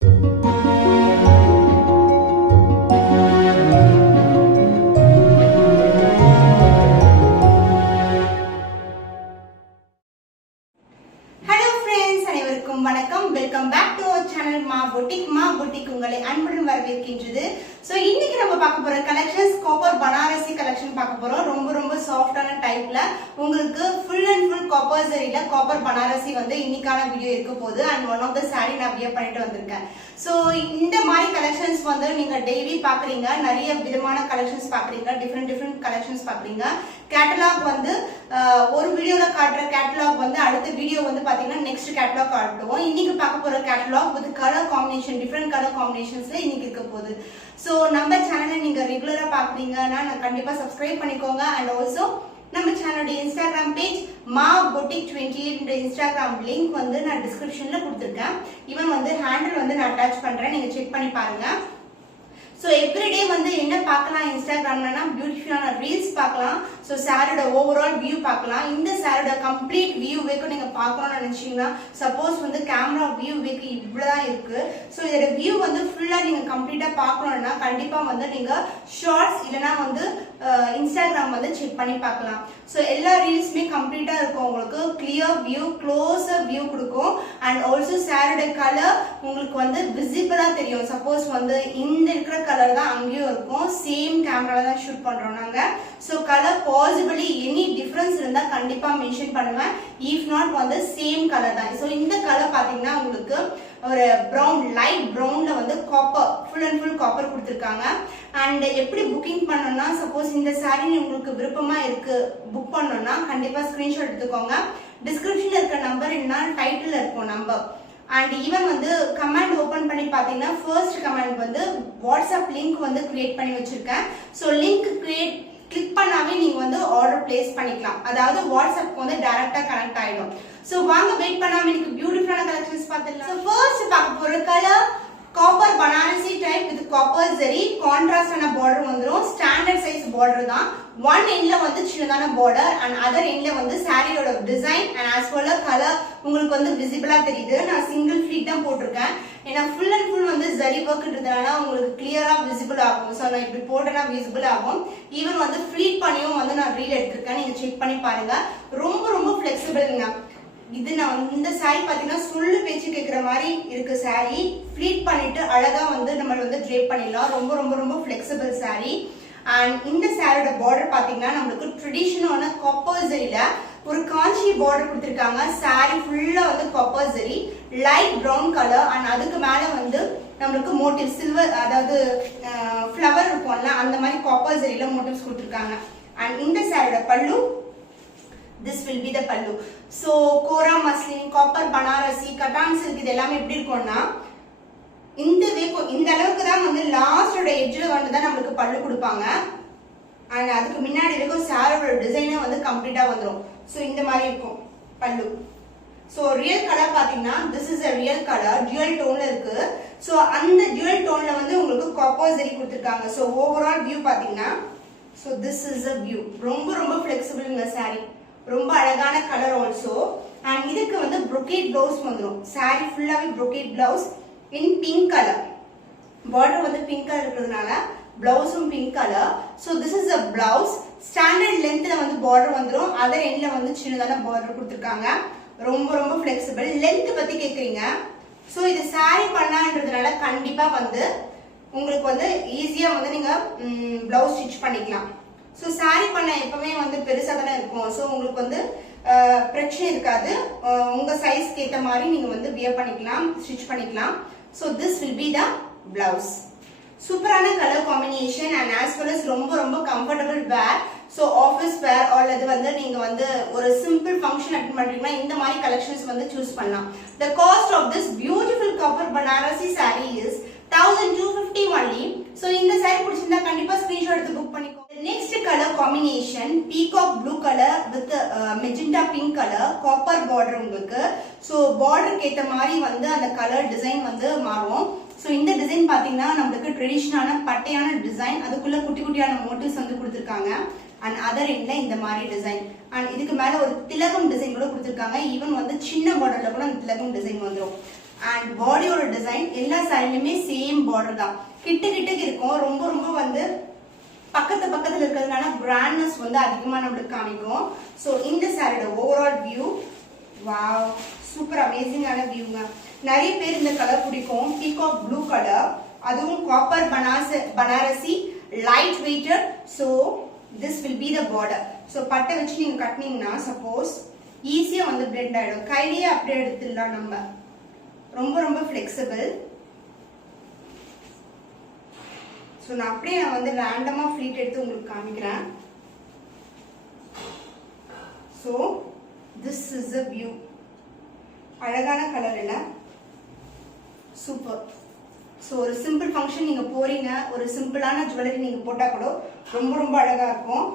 வணக்கம், welcome back to our channel Maa boutique உங்களை அன்புடன் வரவேற்கின்றது. சோ இன்னைக்கு நம்ம பார்க்க போற கலெக்ஷன்ஸ் காப்பர் பனாரசி கலெக்ஷன் பார்க்க போறோம். ரொம்ப சாஃப்டான டைப்ல உங்களுக்கு ஃபுல் அண்ட் ஃபுல் காப்பர் சரியில காப்பர் பனாரசி வந்து இன்னைக்கான வீடியோ இருக்க போகுது. And one of the sari நான் வியர் பண்ணிட்டு வந்திருக்கேன். சோ இந்த மாதிரி கலெக்ஷன்ஸ் வந்து நீங்க டெய்லி பாக்குறீங்க, நிறைய விதமான கலெக்ஷன்ஸ் பாக்குறீங்க, டிஃப்ரெண்ட் கலெக்ஷன்ஸ் பாக்குறீங்க. கேட்டலாக் வந்து ஒரு வீடியோல காட்டுற கேட்டலாக் வந்து அடுத்த வீடியோ வந்து பாத்தீங்கன்னா நெக்ஸ்ட் கேட்டலாக் காட்டுவோம். இன்னைக்கு பார்க்க போற catalogue with colour combination, different colour காம்பினேஷன்ஸ்ல இன்னைக்கு இருக்க போகுது. சோ நம்ம சேனலை நீங்க ரெகுலரா பாக்குறீங்கன்னா கண்டிப்பா சப்ஸ்கிரைப் பண்ணிக்கோங்க. அண்ட் ஆல்சோ நம்ம சேனலோட இன்ஸ்டாகிராம் பேஜ் மா புட்டிக் 28 இன்ஸ்டாகிராம் லிங்க் வந்து நான் டிஸ்கிரிப்ஷன்ல கொடுத்துருக்கேன். ஈவன் வந்து ஹேண்டில் வந்து நான் அட்டாச் பண்றேன், நீங்க செக் பண்ணி பாருங்க. சோ எவ்ரிடே வந்து என்ன பார்க்கலாம் இன்ஸ்டாகிராம்லனா பியூட்டிஃபுல்லான ரீல்ஸ் பார்க்கலாம். சோ சாரியோட ஓவரால் வியூ பார்க்கலாம். இந்த சாரியோட கம்ப்ளீட் வியூ வேக்கு நீங்க பார்க்கணும்னு நினைச்சீங்கன்னா சப்போஸ் வந்து கேமரா வியூ வேக்கு இவ்வளவுதான் இருக்கு. சோ இதோட வியூ வந்து ஃபுல்லா நீங்க கம்ப்ளீட்டா பார்க்கணும்னா கண்டிப்பா வந்து நீங்க ஷார்ட்ஸ் இல்லனா வந்து இன்ஸ்டாகிராம் வந்து செக் பண்ணி பார்க்கலாம். சோ எல்லா ரீல்ஸுமே கம்ப்ளீட்டா இருக்கும், உங்களுக்கு கிளியர் வியூ, க்ளோஸர் வியூ கொடுக்கும். அண்ட் ஆல்சோ சாரியோட கலர் உங்களுக்கு வந்து விசிபிளா தெரியும். சப்போஸ் வந்து இந்த இருக்கிற கலர் தான் அங்கேயும் இருக்கும், சேம் கேமரால தான் ஷூட் பண்றோம் நாங்க. So colour possibly any difference இருந்தா கண்டிப்பா மென்ஷன் பண்ணுவேன். இஃப் நாட் வந்து சேம் கலர் தான். சோ இந்த கலர் பாத்தீங்கன்னா உங்களுக்கு ஒரு பிரவுன், லைட் பிரவுன்ல வந்து copper, full and full copper கொடுத்துருக்காங்க. அண்ட் எப்படி புக்கிங் பண்ணணும்னா சப்போஸ் இந்த சாரி உங்களுக்கு விருப்பமா இருக்கு புக் பண்ணணும்னா கண்டிப்பா ஸ்கிரீன்ஷாட் எடுத்துக்கோங்க. டிஸ்கிரிப்ஷன்ல இருக்க நம்பர் இல்லைன்னா டைட்டில் இருக்கும் நம்பர். அண்ட் ஈவன் வந்து கமெண்ட் ஓபன் பண்ணி பாத்தீங்கன்னா ஃபர்ஸ்ட் கமெண்ட் வந்து வாட்ஸ்அப் லிங்க் வந்து கிரியேட் பண்ணி வச்சிருக்கேன். சோ லிங்க் கிளிக் பண்ணாவே நீங்க வந்து ஆர்டர் பிளேஸ் பண்ணிக்கலாம். அதாவது வாட்ஸ்அப் வந்து டைரக்டா கனெக்ட் ஆயிடும். சோ வாங்க வெயிட் பண்ணாம எனக்கு பியூட்டிஃபுல்லான கலெக்ஷன்ஸ் பார்த்துடலாம். சோ ஃபர்ஸ்ட் பார்க்க போற colour copper Banarasi type with copper zari, கான்ட்ராஸ்டான பார்டர் வந்துரும். ஸ்டாண்டர்ட் சைஸ் பார்டர் தான். ஒன் எண்ட்ல வந்து சின்னதான பார்டர் அண்ட் அதர் எண்ட்ல வந்து சாரியோட design and as well colour உங்களுக்கு வந்து விசிபிளா தெரியுது. நான் சிங்கிள் ஃபிளீட் தான் போட்டிருக்கேன், ஏன்னா ஃபுல் அண்ட் ஃபுல் வந்து ஜரி ஒர்க்ன்றதுனால உங்களுக்கு கிளியரா விசிபிள் ஆகும். ஸோ நான் இப்படி போட்டேன்னா விசிபிள் ஆகும். ஈவன் வந்து ஃபிளீட் பண்ணியும் வந்து நான் ரீல் எடுத்திருக்கேன், நீங்க செக் பண்ணி பாருங்க. ரொம்ப ஃபிளெக்சிபிள்ங்க இது. நான் இந்த சாரி பாத்தீங்கன்னா சொல்லு பேச்சு கேட்கிற மாதிரி இருக்கு சாரி. ஃபிளீட் பண்ணிட்டு அழகா வந்து நம்ம வந்து ட்ரேப் பண்ணிடலாம். ரொம்ப ஃபிளெக்சிபிள் சாரி. அண்ட் இந்த சாரியோட பார்டர் பாத்தீங்கன்னா நம்மளுக்கு ட்ரெடிஷனலான காப்பர் ஜரியில ஒரு காஞ்சி பார்டர் கொடுத்திருக்காங்க. சாரி ஃபுல்லா வந்து copper zari, light brown colour. And அதுக்கு மேல வந்து நம்மளுக்கு மோட்டிவ் சில்வர், அதாவது ஃபிளவர் இருக்கும்ல அந்த மாதிரி காப்பர் ஜரியில மோட்டிவ்ஸ் கொடுத்திருக்காங்க. அண்ட் இந்த சாரியோட பல்லு, this will be the pallu. So kora muslin, copper banarasi, katan silk இது எல்லாமே எப்படி இருக்கும்னா இந்த அளவுக்கு தான் வந்து லாஸ்டோட எட்ஜ்ல வந்து தான் நமக்கு பல்லு கொடுப்பாங்க. அண்ட் அதுக்கு முன்னாடி வரைக்கும் சாரியோட டிசைனே வந்து கம்ப்ளீட்டா வந்துரும். சோ இந்த மாதிரி இருக்கும் பல்லு. சோ ரியல் கலர் பாத்தீங்கன்னா this is a real color, dual டோன்ல இருக்கு. சோ அந்த dual டோன்ல வந்து உங்களுக்கு காப்பர் ஜரி கொடுத்திருக்காங்க. சோ ஓவரால் வியூ பாத்தீங்கன்னா so this is a view. ரொம்ப ஃபிளெக்சிபிள்ங்க சாரி, ரொம்ப அழகான கலர் ஆல்சோ. அண்ட் இதுக்கு வந்து brocade பிளவுஸ் வந்துரும். சாரி ஃபுல்லாவே brocade blouse in pink colour. Border வந்து பிங்க் கலர் இருக்கிறதுனால பிளவுஸும் pink colour. So this is a blouse. Standard லென்த்ல வந்து பார்டர் வந்துரும். அதர் எண்ட்ல வந்து சின்னதான பார்டர் கொடுத்திருக்காங்க. ரொம்ப ஃபிளெக்சிபிள். லென்த் பத்தி கேக்குறீங்க. சோ இது சாரி பண்ணான்றதுனால கண்டிப்பா வந்து உங்களுக்கு வந்து ஈஸியா வந்து நீங்க பிளவுஸ் ஸ்டிச் பண்ணிக்கலாம். சோ சாரி பண்ண எப்பவுமே வந்து பெருசா தானே இருக்கும். சோ உங்களுக்கு வந்து பிரச்சனை இருக்காது. உங்க சைஸ்க்கு ஏத்த மாதிரி நீங்க வந்து வியர் பண்ணிக்கலாம், ஸ்டிச் பண்ணிக்கலாம். So this will be the blouse. சூப்பரான colour combination and as well as ரொம்ப comfortable wear. So office wear அல்லது வந்து நீங்க வந்து ஒரு சிம்பிள் ஃபங்க்ஷன் அட்டெண்ட் பண்றீங்கன்னா இந்த மாதிரி கலெக்ஷன்ஸ் வந்து சூஸ் பண்ணலாம். The cost of this beautiful copper Banarasi saree is 1250 only. So இந்த saree பிடிச்சிருந்தா கண்டிப்பா ஸ்கிரீன்ஷாட் எடுத்து புக் பண்ணிக்கோங்க. Next color combination peacock blue color with magenta pink color, copper border உங்களுக்கு. So border ஏத்த மாதிரி வந்து அந்த கலர் டிசைன் வந்து மாறும். சோ இந்த டிசைன் பாத்தீங்கன்னா நமக்கு ட்ரெடிஷனலான பட்டையான டிசைன், அதுக்குள்ள குட்டியான மோட்டிவ்ஸ் வந்து கொடுத்திருக்காங்க. அண்ட் அதர் எண்ட்ல இந்த மாதிரி டிசைன். அண்ட் இதுக்கு மேல ஒரு திலகம் டிசைன் கூட கொடுத்திருக்காங்க. ஈவன் வந்து சின்ன பார்டர்ல கூட அந்த திலகம் டிசைன் வந்துரும். அண்ட் பாடியோட டிசைன் எல்லா சாரிலுமே சேம் பார்டர் தான், கிட்ட கிட்ட இருக்கும். ரொம்ப ரொம்ப வந்து பக்கத்துல இருக்கிறதுனால பிராண்ட்னஸ் வந்து அதிகமா நம்மளுக்கு காமிக்கும். ஸோ இந்த சாரியோட ஓவரால் வியூ வாவ், சூப்பர் அமேசிங்கான வியூங்க. நிறைய பேர் இந்த கலர் பிடிக்கும், பீகாக் ப்ளூ கலர், அதுவும் copper Banarasi light weighted. So this will be the border. So பட்டை வச்சு நீங்க கட்டினீங்கன்னா சப்போஸ் ஈஸியா வந்து பிளெண்ட் ஆயிடும், கையிலேயே அப்படியே எடுத்துடலாம் நம்ம. ரொம்ப ரொம்ப ஃபிளெக்சிபிள். ஸோ நான் அப்படியே வந்து ரேண்டமா ஃப்ளீட் எடுத்து உங்களுக்கு காமிக்கிறேன். So this is a view. அழகான கலர் இல்ல, சூப்பர். ஸோ ஒரு சிம்பிள் ஃபங்க்ஷன் நீங்க போறீங்க, ஒரு சிம்பிளான ஜுவல்லரி நீங்க போட்டா கூட ரொம்ப ரொம்ப அழகா இருக்கும்.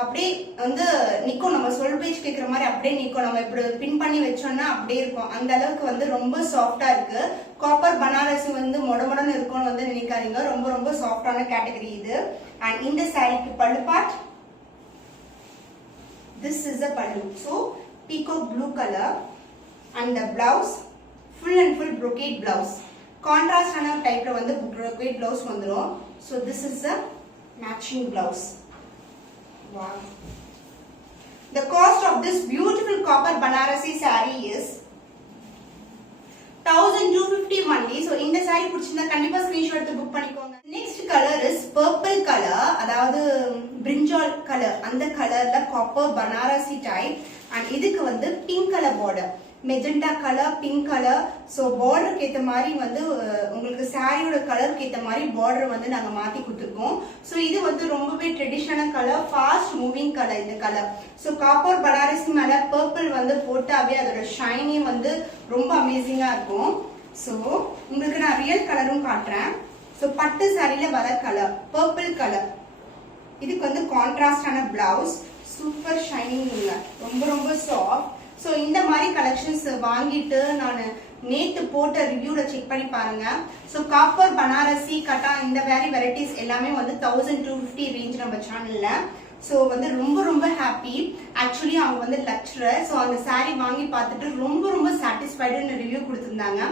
அப்படியே வந்து நிக்கும், நம்ம சொல் பேச்சு கேட்குற மாதிரி அப்படியே நிக்கும். நம்ம இப்படி பின் பண்ணி வச்சோம்னா அப்படியே இருக்கும். அந்த அளவுக்கு வந்து ரொம்ப சாஃப்டா இருக்கு. காப்பர் பனாரசி வந்து மொடமொடன்னு இருக்கும்னு வந்து நினைக்காதீங்க, ரொம்ப ரொம்ப சாஃப்டான கேட்டகரி இது. அண்ட் இந்த சாரிக்கு பல்லு part, this is a pallu. So peacock blue color and the blouse full and full brocade blouse. Contrast ana type la வந்து brocade blouse வந்துரும். So this is a matching blouse. Wow. The cost of this beautiful copper Banarasi saree is 1250 only. So இந்த saree பிடிச்சிருந்தா கண்டிப்பா screenshot எடுத்து book பண்ணிக்கோங்க. Next color is purple color, அதாவது brinjal color. அந்த கலர்ல copper Banarasi type and இதுக்கு வந்து pink color border, magenta colour, pink colour. So பார்டருக்கு ஏற்ற மாதிரி வந்து உங்களுக்கு சாரியோட கலருக்கு ஏற்ற மாதிரி பார்டர் வந்து நாங்கள் மாற்றி கொடுத்துருக்கோம். ஸோ இது வந்து ரொம்பவே ட்ரெடிஷ்னலான கலர், ஃபாஸ்ட் மூவிங் கலர் இந்த கலர். ஸோ காப்பர் பனாரசி மேலே பர்பிள் வந்து போட்டாவே அதோட ஷைனே வந்து ரொம்ப அமேசிங்காக இருக்கும். ஸோ உங்களுக்கு நான் ரியல் கலரும் காட்டுறேன். ஸோ பட்டு சாரியில வர கலர் பர்பிள் கலர். இதுக்கு வந்து கான்ட்ராஸ்டான பிளவுஸ், சூப்பர் ஷைனிங், ரொம்ப ரொம்ப சாஃப்ட். ஸோ இந்த மாதிரி கலெக்ஷன்ஸ் வாங்கிட்டு நான் நேத்து போட்ட ரிவ்யூல செக் பண்ணி பாருங்க. ஸோ காப்பர் பனாரசி கட்டா இந்த வேரி வெரைட்டிஸ் எல்லாமே வந்து 1250 ரேஞ்ச் நம்ம சேனல்ல. ஸோ வந்து ரொம்ப ரொம்ப ஹாப்பி. ஆக்சுவலி அவங்க வந்து லெக்சரர். ஸோ அந்த சாரீ வாங்கி பார்த்துட்டு ரொம்ப ரொம்ப சாட்டிஸ்ஃபைடுன்னு ரிவ்யூ கொடுத்துருந்தாங்க.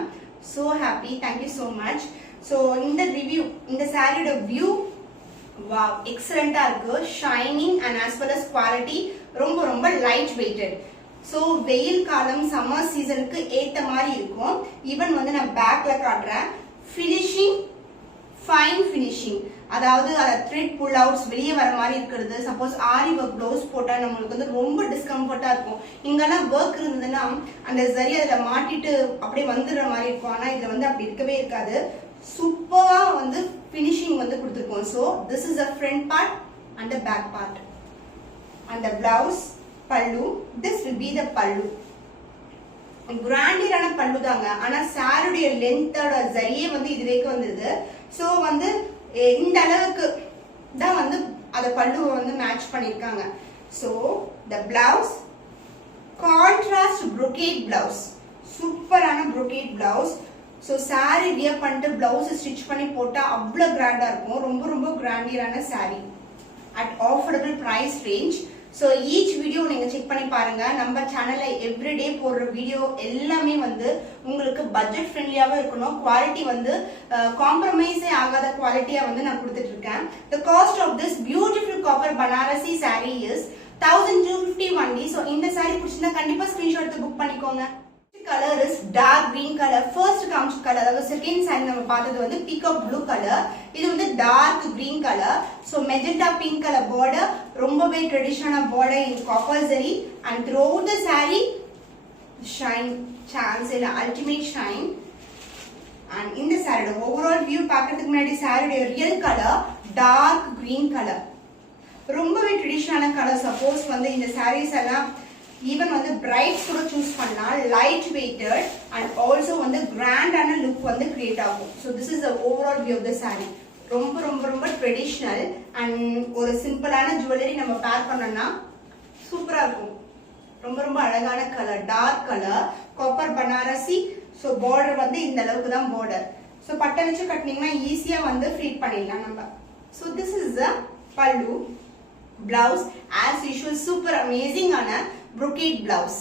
So happy, thank you so much. So இந்த ரிவ்யூ, இந்த சாரியோட வியூ வாவ் எக்ஸலண்டா இருக்கு, shining and as well as quality ரொம்ப ரொம்ப லைட் வெயிட்டட். ஸோ வெயில் காலம் சம்மர் சீசனுக்கு ஏற்ற மாதிரி இருக்கும். ஈவன் வந்து நான் பேக்ல காட்டுறேன். ஃபினிஷிங் ஃபைன் ஃபினிஷிங், அதாவது த்ரெட் புல் அவுட்ஸ் வெளியே வர மாதிரி இருக்கிறது. சப்போஸ் ஆரி ஒர்க் ப்ளவுஸ் போட்டா நம்மளுக்கு வந்து ரொம்ப டிஸ்கம்ஃபர்ட்டா இருக்கும். இங்கெல்லாம் ஒர்க் இருந்ததுன்னா அந்த சரி அதில் மாட்டிட்டு அப்படியே வந்துடுற மாதிரி இருக்கும். ஆனால் இதுல வந்து அப்படி இருக்கவே இருக்காது. சூப்பரா வந்து ஃபினிஷிங் வந்து கொடுத்துருக்கோம். So this is a front part and the back part and the blouse pallu. This will be the pallu. கிராண்டியரான பல்லு தாங்க, ஆனா சாரியுடைய லென்த்தோட சரியே வந்து இதுவரைக்கும் வந்தது. ஸோ வந்து இந்த அளவுக்கு தான் வந்து அத பல்லுவை வந்து மேட்ச் பண்ணிருக்காங்க. So the blouse contrast brocade blouse, சூப்பரான brocade blouse. So sari wear பண்ணிட்டு பிளவுஸ் ஸ்டிச் பண்ணி போட்டா அவ்வளோ கிராண்டா இருக்கும். ரொம்ப ரொம்ப கிராண்டியரான sari at affordable price range. So each video நீங்க செக் பண்ணி பாருங்க. நம்ம சேனல்ல எவ்ரிடே போடுற வீடியோ எல்லாமே வந்து உங்களுக்கு பட்ஜெட் ஃப்ரெண்ட்லியாவும் இருக்கணும். குவாலிட்டி வந்து காம்ப்ரமைஸே ஆகாத குவாலிட்டியா வந்து நான் கொடுத்துட்டு இருக்கேன். The cost of this beautiful copper Banarasi saree is 1250 only. So இந்த saree பிடிச்சிருந்தா கண்டிப்பா ஸ்கிரீன்ஷாட் எடுத்து புக் பண்ணிக்கோங்க. Colour is dark green colour. First காமிச்ச கலர், அதாவது செகண்ட் சாரி நம்ம பார்த்தது வந்து பீகாக் ப்ளூ கலர். இது வந்து dark green colour. So magenta pink colour border, ரொம்பவே traditional border in copper zari and throughout the sari shine chance இல்ல அல்டிமேட் ஷைன். அண்ட் இந்த சாரியோட ஓவரால் வியூ பார்க்கறதுக்கு முன்னாடி சாரியோட real colour dark green colour, ரொம்பவே ட்ரெடிஷனலான கலர். சப்போஸ் வந்து இந்த சாரீஸ் எல்லாம் ஈவன் வந்து பிரைட்ஸ் கூட சூஸ் பண்ணலாம். லைட் வெயிட்டட் அண்ட் ஆல்சோ வந்து கிராண்டான லுக் வந்து கிரியேட் ஆகும். So this is the overall view of the sari. ரொம்ப ரொம்ப ரொம்ப ட்ரெடிஷ்னல் அண்ட் ஒரு சிம்பிளான ஜுவல்லரி நம்ம பேர் பண்ணோம்னா சூப்பரா இருக்கும். ரொம்ப ரொம்ப அழகான colour, dark colour, copper Banarasi. So border வந்து இந்த அளவுக்கு தான் பார்டர். ஸோ பட்டை வச்சு கட்டினீங்கன்னா ஈஸியா வந்து ஃப்ளீட் பண்ணிடலாம் நம்ம. ஸோ திஸ் இஸ் த பல்லு. Blouse as usual super amazing ஆன brocade blouse.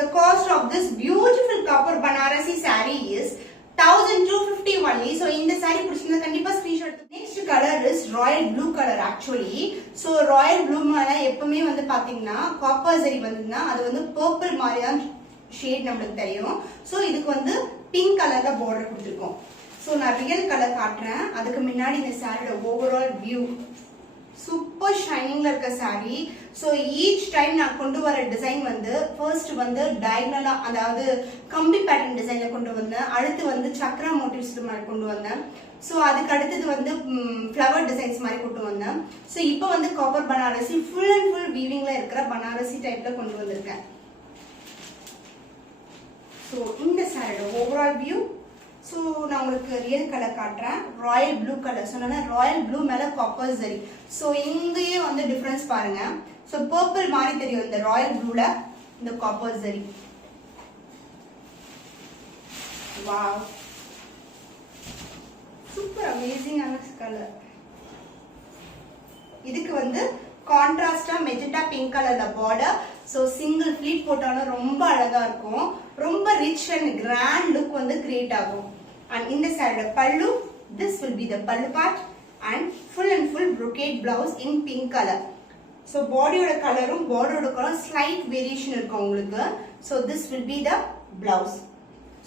The cost of this beautiful copper Banarasi saree is 1250 only. So இந்த saree பிடிச்சிருந்தா கண்டிப்பா screenshot. Next color is royal blue color actually. So royal blue மேல எப்பவுமே வந்து பாத்தீங்கன்னா copper சரி வந்துன்னா அது வந்து purple மாதிரி தான் ஷேட் நமக்கு தெரியும். So இதுக்கு வந்து பிங்க் கலர்ல border கொடுத்திருக்கோம். So நான் ரியல் கலர் காட்டுறேன். அதுக்கு முன்னாடி இந்த சாரியோட ஓவரால் வியூ சூப்பர் ஷைனிங்ல இருக்க சாரி. சோ ஈச் டைம் நான் கொண்டு வர டிசைன் வந்து ஃபர்ஸ்ட் வந்து டயகனலா அதாவது கம்பி பேட்டர்ன் டிசைன்ல கொண்டு வந்தேன். அடுத்து வந்து சக்ரா மோட்டிவ்ஸ் மாதிரி கொண்டு வந்தேன். சோ அதுக்கு அடுத்தது வந்து ஃப்ளவர் டிசைன்ஸ் மாதிரி கொண்டு வந்தேன். சோ இப்போ வந்து copper Banarasi full and full வீவிங்ல இருக்கிற பனாரசி டைப்ல கொண்டு வந்திருக்கேன். சோ இந்த சாரியோட ஓவரால் வியூ. சோ நான் உங்களுக்கு ரியல் கலர் காட்டுறேன். ராயல் ப்ளூ கலர் சொன்னா ராயல் ப்ளூ மேல காப்பர் சரி. சோ இங்கேயே வந்து டிஃபரன்ஸ் பாருங்க. சோ பர்பிள் மாதிரி தெரியும் இந்த ராயல் ப்ளூல இந்த காப்பர் சரி. வாவ் சூப்பர் அமேசிங்கான கலர். இதுக்கு வந்து கான்ட்ராஸ்டா மெஜெண்டா பிங்க் கலர்ல பார்டர். சோ சிங்கிள் ஃபிளீட் போட்டாலும் ரொம்ப அழகா இருக்கும். ரொம்ப ரிச் அண்ட் கிராண்ட் லுக் வந்து கிரியேட் ஆகும். And in the saree pallu, this will be the pallu part and full brocade blouse in pink color. So body oda colorum border oda color slight variation irukum ungalku. So this will be the blouse.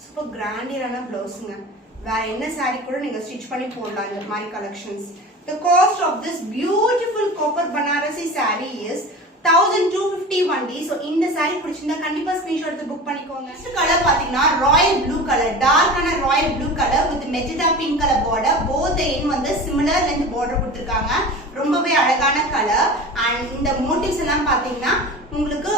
Super grand irana blouse nga. Vera enna saree kuda neenga stitch panni podala indha mari collections. The cost of this beautiful copper Banarasi saree is 1250 only. So இந்த saree பிடிச்சிருந்தா கண்டிப்பா screenshot எடுத்து book பண்ணிக்கோங்க. Next colour பாத்தீங்கன்னா royal blue colour. டார்க்கான royal blue colour with magenta pink colour border. both end வந்து similar length border கொடுத்திருக்காங்க. ரொம்பவே அழகான கலர். அண்ட் இந்த மோட்டிவ்ஸ் எல்லாம் பாத்தீங்கன்னா உங்களுக்கு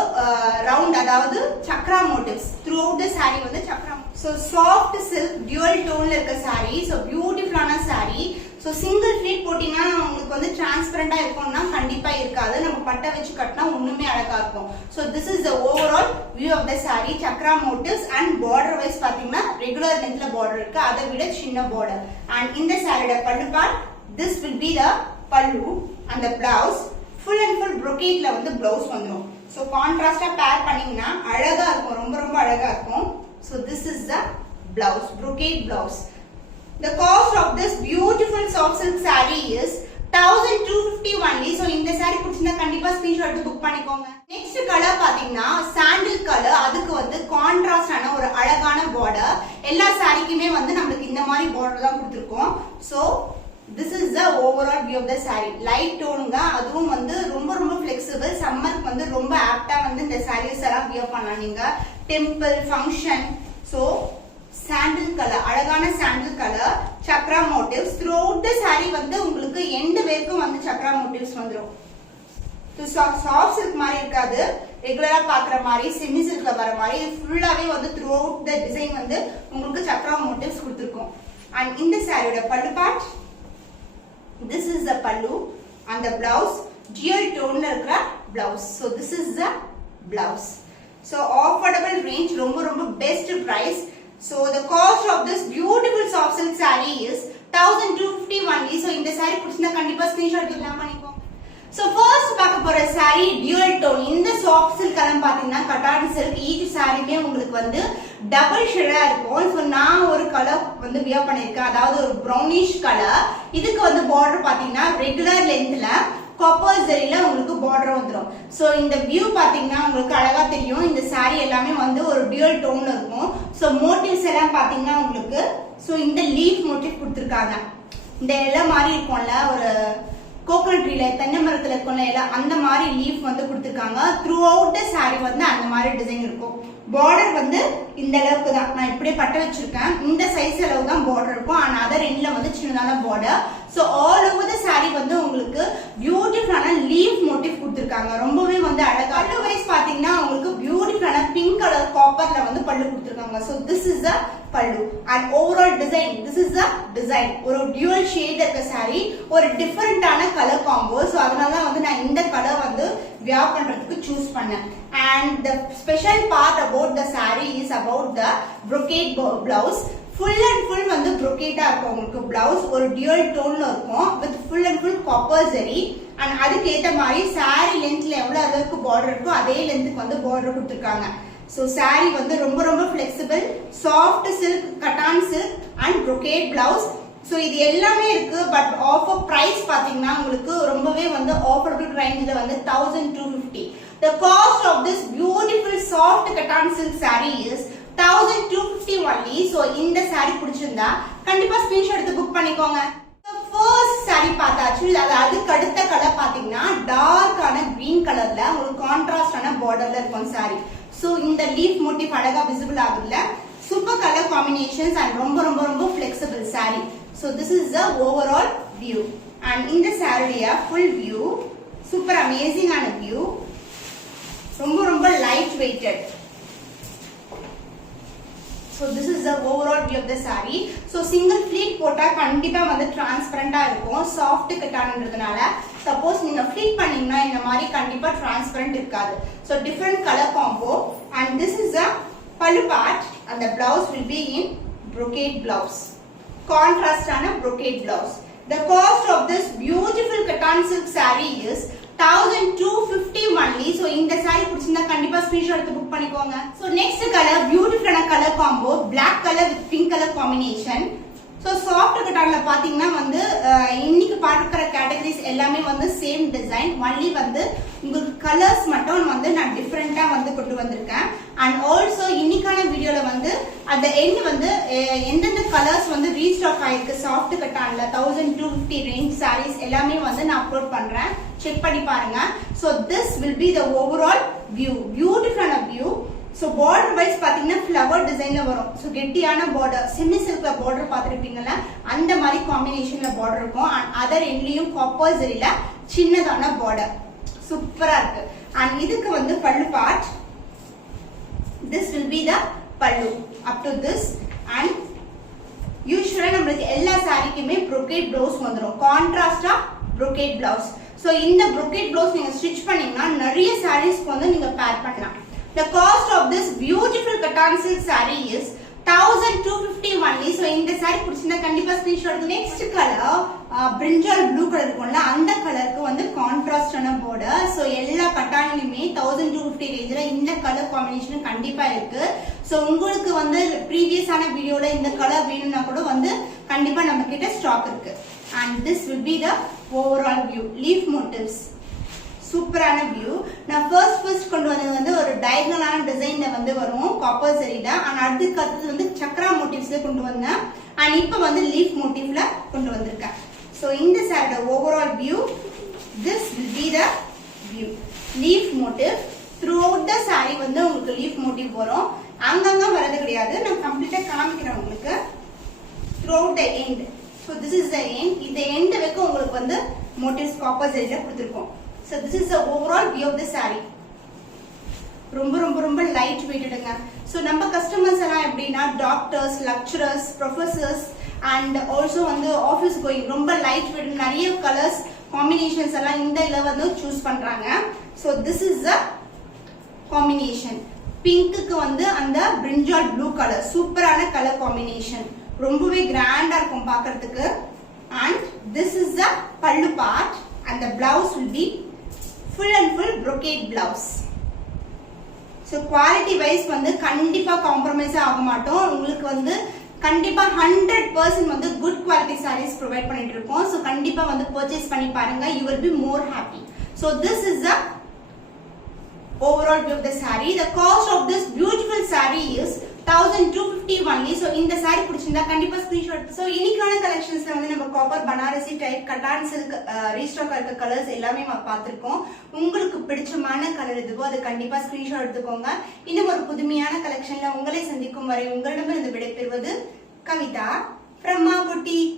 ரவுண்ட் அதாவது Chakra motives through out the saree வந்து Chakra. So soft silk dual tone இருக்க saree. So beautiful-ஆன saree. So single fleet போட்டினா உங்களுக்கு வந்து டிரான்ஸ்பரண்டா இருக்கும்னா கண்டிப்பா இருக்காது. நம்ம பட்டை வச்சு கட்டினா இன்னுமே அழகா இருக்கும். So this is the overall view of the saree. Chakra motifs and border wise பாத்தீங்கன்னா regular lengthல border இருக்கு. அதை விட சின்ன border. And இந்த saree பல்லு part, this will be the pallu and the blouse full and full brocade-ல வந்து blouse வந்துரும். So contrast-ஆ pair பண்ணீங்கன்னா அழகா இருக்கும். ரொம்ப ரொம்ப அழகா இருக்கும். So this is the blouse, brocade blouse. The cost of this beautiful soft silk saree is 1250 only. So இந்த saree பிடிச்சிருந்தா கண்டிப்பா ஸ்கிரீன்ஷாட் எடுத்து புக் பண்ணிக்கோங்க. நெக்ஸ்ட் கலர் பாத்தீங்கன்னா சாண்டில் கலர். அதுக்கு வந்து கான்ட்ராஸ்டான ஒரு அழகான border. எல்லா சாரிக்குமே வந்து நமக்கு இந்த மாதிரி border தான் கொடுத்திருக்கோம். So this is the overall view of the saree. light toneங்க. அதுவும் வந்து ரொம்ப ரொம்ப flexible. சம்மருக்கு வந்து ரொம்ப ஆப்டா வந்து இந்த sarees எல்லாம் wear பண்ணலாம் நீங்க. Temple function. So sandal colour அழகான sandal colour chakra motifs throughout the saree வந்து உங்களுக்கு எண்ட் வரைக்கும் வந்து சக்ரா மோட்டிவ்ஸ் வந்துரும். சாஃப்ட் சில்க் மாதிரி இருக்காது. ரெகுலரா பாக்குற மாதிரி செமி சில்க்ல வர மாதிரி ஃபுல்லாவே வந்து த்ரூஅவுட் தி டிசைன் வந்து உங்களுக்கு சக்ரா மோட்டிவ்ஸ் கொடுத்திருக்கோம். அண்ட் இந்த சாரியோட பல்லு part, this is the pallu and the blouse dual tone ல இருக்கிற blouse. So this is the blouse. So affordable range, ரொம்ப ரொம்ப best price. So the cost of this beautiful soft silk saree is 1250 only. So இந்த saree பிடிச்சிருந்தா கண்டிப்பா screenshot எடுத்து பண்ணிக்கோங்க. So first பார்க்க போற saree dual tone. இந்த soft silk கலர் பாத்தீங்கன்னா கட்டான் silk. ஈச் சாரியுமே உங்களுக்கு வந்து டபுள் ஷேடா இருக்கும். So நான் ஒரு கலர் வந்து வியர் பண்ணிருக்கேன். அதாவது ஒரு brownish கலர். இதுக்கு வந்து border பாத்தீங்கன்னா ரெகுலர் லெந்த்ல காப்பர் ஜரியில உங்களுக்கு border வந்துரும். சோ இந்த வியூ பாத்தீங்கன்னா உங்களுக்கு அழகா தெரியும். இந்த saree எல்லாமே வந்து ஒரு டியூல் டோன்ல இருக்கும். சோ மோட்டிவ்ஸ் எல்லாம் பாத்தீங்கன்னா உங்களுக்கு சோ இந்த லீஃப் மோட்டிவ் கொடுத்திருக்காங்க. இந்த இலை மாதிரி இருக்கும்ல ஒரு கோகனட் ட்ரீல தென்னை மரத்துல இருக்கும்ல இலை அந்த மாதிரி லீஃப் வந்து கொடுத்திருக்காங்க. த்ரூ அவுட் தி saree வந்து அந்த மாதிரி டிசைன் இருக்கும். border வந்து இந்த அளவுக்கு தான். நான் இப்படியே பட்டை வச்சிருக்கேன். இந்த சைஸ் அளவு தான் border இருக்கும். ஆனா அதர் எண்ட்ல வந்து சின்னதான border. So all over the saree வந்து உங்களுக்கு பியூட்டிஃபுல்லான லீஃப் மோட்டிவ் கொடுத்திருக்காங்க. ரொம்பவே வந்து அழகா. பல்லு வைஸ் பாத்தீங்கன்னா உங்களுக்கு பியூட்டிஃபுல்லான பிங்க் கலர் காப்பர்ல வந்து பல்லு கொடுத்திருக்காங்க. So this is the pallu and overall design, this is the design. ஒரு dual shade இருக்க saree, ஒரு டிஃபரண்டான கலர் காம்போ. So அதனால தான் வந்து நான் இந்த கலர் வந்து wear பண்றதுக்கு சூஸ் பண்ணேன். And the special part about the saree is about the brocade blouse. full and full வந்து brocade இருக்கும். உங்களுக்கு blouse ஒரு dual toneல இருக்கும் with full and full copper zari. and அதுக்கு ஏத்த மாதிரி saree lengthல எவ்வளவு அளவுக்கு border இருக்கோ அதே லெந்த்க்கு வந்து border கொடுத்திருக்காங்க. So saree வந்து ரொம்ப ரொம்ப flexible, soft silk, cotton silk and brocade blouse. So இது எல்லாமே இருக்கு. பட் ஆஃபர் பிரைஸ் பாத்தீங்கன்னா உங்களுக்கு ரொம்பவே வந்து ஆஃபரபிள் ரேஞ்சில வந்து 1250. The cost of this beautiful soft cotton silk saree is 1250 only. So இந்த saree பிடிச்சிருந்தா கண்டிப்பா ஸ்கிரீன்ஷாட் எடுத்து புக் பண்ணிக்கோங்க. ஃபர்ஸ்ட் saree பார்த்தாச்சு. அதுக்கு அடுத்த கலர் பாத்தீங்கன்னா டார்க்கான கிரீன் கலர்ல உங்களுக்கு கான்ட்ராஸ்டான பார்டர்ல இருக்கும் saree. So இந்த லீஃப் மோட்டிவ் அழகா விசிபிள் ஆகுதுல. சூப்பர் கலர் காம்பினேஷன்ஸ் அண்ட் ரொம்ப ரொம்ப ரொம்ப flexible saree. So this is the overall view. And in the saree full view, super amazing ஆன view. ரொம்ப ரொம்ப light weighted. So this is the overall view of the saree. So single pleat போட்டா கண்டிப்பா வந்து டிரான்ஸ்பரண்டா இருக்கும். Soft கட்டான்ன்றதுனால suppose நீங்க pleat பண்ணீங்கன்னா இந்த மாதிரி கண்டிப்பா டிரான்ஸ்பரண்ட் இருக்காது. So different color combo and this is the pallu part and the blouse will be in brocade blouse. Contrast ஆன brocade blouse. The cost of this beautiful cotton silk saree is 1250 only. So இந்த saree பிடிச்சிருந்தா கண்டிப்பா screenshot எடுத்து book பண்ணிக்கோங்க. So next color beautiful color combo, black color with pink color combination. So soft cottonல பாத்தீங்கன்னா வந்து இன்னைக்கு பார்க்குற கேட்டகரிஸ் எல்லாமே வந்து சேம் டிசைன். ஒன்லி வந்து உங்களுக்கு கலர்ஸ் மட்டும் வந்து நான் டிஃபரெண்டா வந்து கொண்டு வந்திருக்கேன். அண்ட் ஆல்சோ இன்னைக்கான வீடியோல வந்து at the end வந்து எந்தெந்த கலர்ஸ் வந்து ரீஸ்டாக் ஆயிருக்கு சாஃப்ட் கட்டான்ல 1250 ரேஞ்ச் sarees எல்லாமே வந்து நான் அப்லோட் பண்றேன். செக் பண்ணி பாருங்க. So this will be the overall view. Beautiful view. So border wise பாத்தீங்கன்னா flower designல வரும். So கெட்டியான border, semi silkல border பாத்திருப்பீங்கல்ல அந்த மாதிரி காம்பினேஷன்ல border இருக்கும். and other endலயும் copper zariல சின்னதான border. சூப்பரா இருக்கு. and இதுக்கு வந்து பல்லு part. This will be the pallu up to this and usually நம்மளுக்கு எல்லா சாரிக்குமே brocade blouse வந்துரும். கான்ட்ராஸ்டா brocade blouse. So இந்த brocade blouse நீங்க ஸ்டிட்ச் பண்ணீங்கன்னா நிறைய sareesக்கு வந்து நீங்க பேர் பண்ணலாம். The cost of this beautiful cotton silk saree is 1250 only. So இந்த saree பிடிச்சிருந்தா கண்டிப்பா ஸ்கிரீன்ஷாட் எடுத்து. Next colour brinjal blue colour இருக்கும்ல அந்த கலருக்கு வந்து கான்ட்ராஸ்டான border. So எல்லா கட்டான்லயுமே 1250 ரேஞ்சில இந்த கலர் காம்பினேஷன் கண்டிப்பா இருக்கு. So உங்களுக்கு வந்து ப்ரீவியஸான வீடியோல இந்த கலர் வேணும்னா கூட வந்து கண்டிப்பா நம்ம கிட்ட ஸ்டாக் இருக்கு. And this will be the overall view. Leaf motifs. சூப்பரான வியூ. நான் ஃபர்ஸ்ட் கொண்டு வந்தது வந்து ஒரு டயகனலான டிசைன்ல வந்து வரும் காப்பர் சரியில. அண்ட் அதுக்கு அடுத்தது வந்து சக்ரா மோட்டிவ்ஸ்ல கொண்டு வந்தேன். அண்ட் இப்போ வந்து லீஃப் மோட்டிவ்ல கொண்டு வந்திருக்கேன். ஸோ இந்த சாரியோட overall view, this will be the view. Leaf motive through out the sorry வந்து உங்களுக்கு லீஃப் மோட்டிவ் வரும். அங்கங்க வரது கிடையாது. நான் கம்ப்ளீட்டா காமிக்கிறேன் உங்களுக்கு. Through out the end. So this is the end. இந்த எண்ட் வரைக்கும் உங்களுக்கு வந்து மோட்டிவ்ஸ் காப்பர் சரியில கொடுத்துருக்கோம். So this is the overall view of the saree. ரொம்ப ரொம்ப ரொம்ப லைட் வெயிட்டடுங்க. ஸோ நம்ம கஸ்டமர்ஸ் எல்லாம் எப்படின்னா doctors, lecturers, professors and also வந்து ஆஃபீஸ் கோயிங் ரொம்ப லைட் வெயிட் நிறைய கலர்ஸ் காம்பினேஷன்ஸ் எல்லாம் இந்த இதில் வந்து சூஸ் பண்றாங்க. So this is the combination. பிங்க்குக்கு வந்து அந்த பிரிஞ்சால் ப்ளூ கலர் சூப்பரான கலர் காம்பினேஷன். ரொம்பவே கிராண்டா இருக்கும் பார்க்கறதுக்கு. And this is the pallu part and the blouse will be full and full brocade blouse. So quality wise வந்து கண்டிப்பா காம்ப்ரமைஸ் ஆக மாட்டோம். உங்களுக்கு வந்து கண்டிப்பா 100% வந்து குட் குவாலிட்டி sarees ப்ரொவைட் பண்ணிட்டு இருக்கோம். So கண்டிப்பா வந்து பர்ச்சேஸ் பண்ணி பாருங்க. You will be more happy. So this is the overall view of the saree. The cost of this beautiful saree is 1250 only. So இந்த saree பிடிச்சிருந்தா கண்டிப்பா ஸ்கிரீன்ஷாட். So இன்னைக்கான கலெக்ஷன்ஸ்ல வந்து நம்ம copper Banarasi type cotton silk restock இருக்க colours எல்லாமே நம்ம பார்த்திருக்கோம். உங்களுக்கு பிடிச்சமான கலர் எதுவோ அது கண்டிப்பா ஸ்கிரீன்ஷாட் எடுத்துக்கோங்க. இன்னும் ஒரு புதுமையான கலெக்ஷன்ல உங்களை சந்திக்கும் வரை உங்களிடமிருந்து விடைபெறுவது கவிதா from Ma Boutique.